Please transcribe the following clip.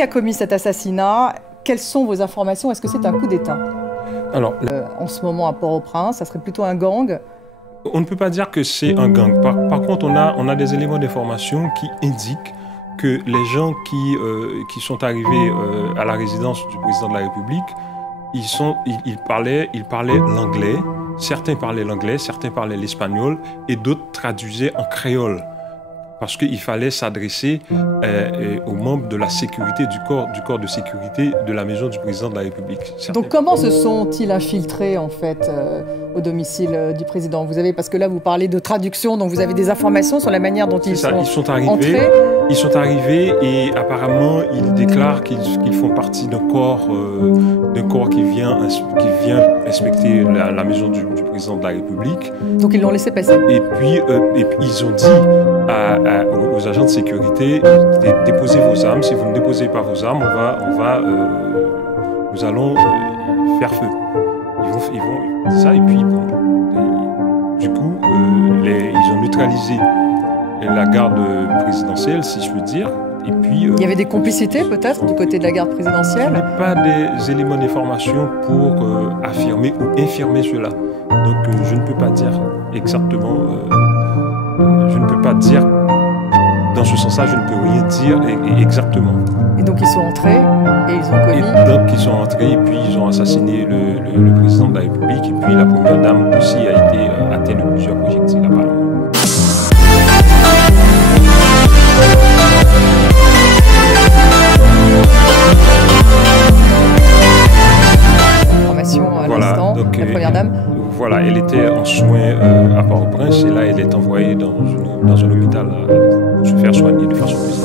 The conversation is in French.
Qui a commis cet assassinat? Quelles sont vos informations? Est-ce que c'est un coup d'État? Alors, en ce moment à Port-au-Prince, ça serait plutôt un gang? on ne peut pas dire que c'est un gang. Par contre, on a des éléments d'information qui indiquent que les gens qui sont arrivés à la résidence du président de la République, ils parlaient l'anglais. Certains parlaient l'anglais, certains parlaient l'espagnol et d'autres traduisaient en créole. Parce qu'il fallait s'adresser aux membres de la sécurité, du corps de sécurité de la maison du président de la République. Donc comment se sont-ils infiltrés en fait au domicile du président? Vous avez, parce que là vous parlez de traduction, donc vous avez des informations sur la manière dont ils sont entrés. Ils sont arrivés et apparemment ils déclarent qu'ils font partie d'un corps qui vient inspecter la maison du président de la République. Donc ils l'ont laissé passer. Et puis ils ont dit aux agents de sécurité, déposez vos armes. Si vous ne déposez pas vos armes, nous allons faire feu. Ils vont dire ça et puis bon, du coup ils ont neutralisé la garde présidentielle, si je veux dire. Et puis, il y avait des complicités peut-être du côté de la garde présidentielle? Je n'ai pas des éléments d'information pour affirmer ou infirmer cela. Donc je ne peux pas dire exactement, je ne peux pas dire, dans ce sens-là, je ne peux rien dire exactement. Et donc ils sont entrés et ils ont commis... Et donc ils sont entrés et puis ils ont assassiné le président de la République et puis la première dame aussi a été atteinte de plusieurs projectiles apparemment. Voilà, donc, la première dame. Voilà, elle était en soins à Port-au-Prince et là elle est envoyée dans un hôpital pour se faire soigner de façon plus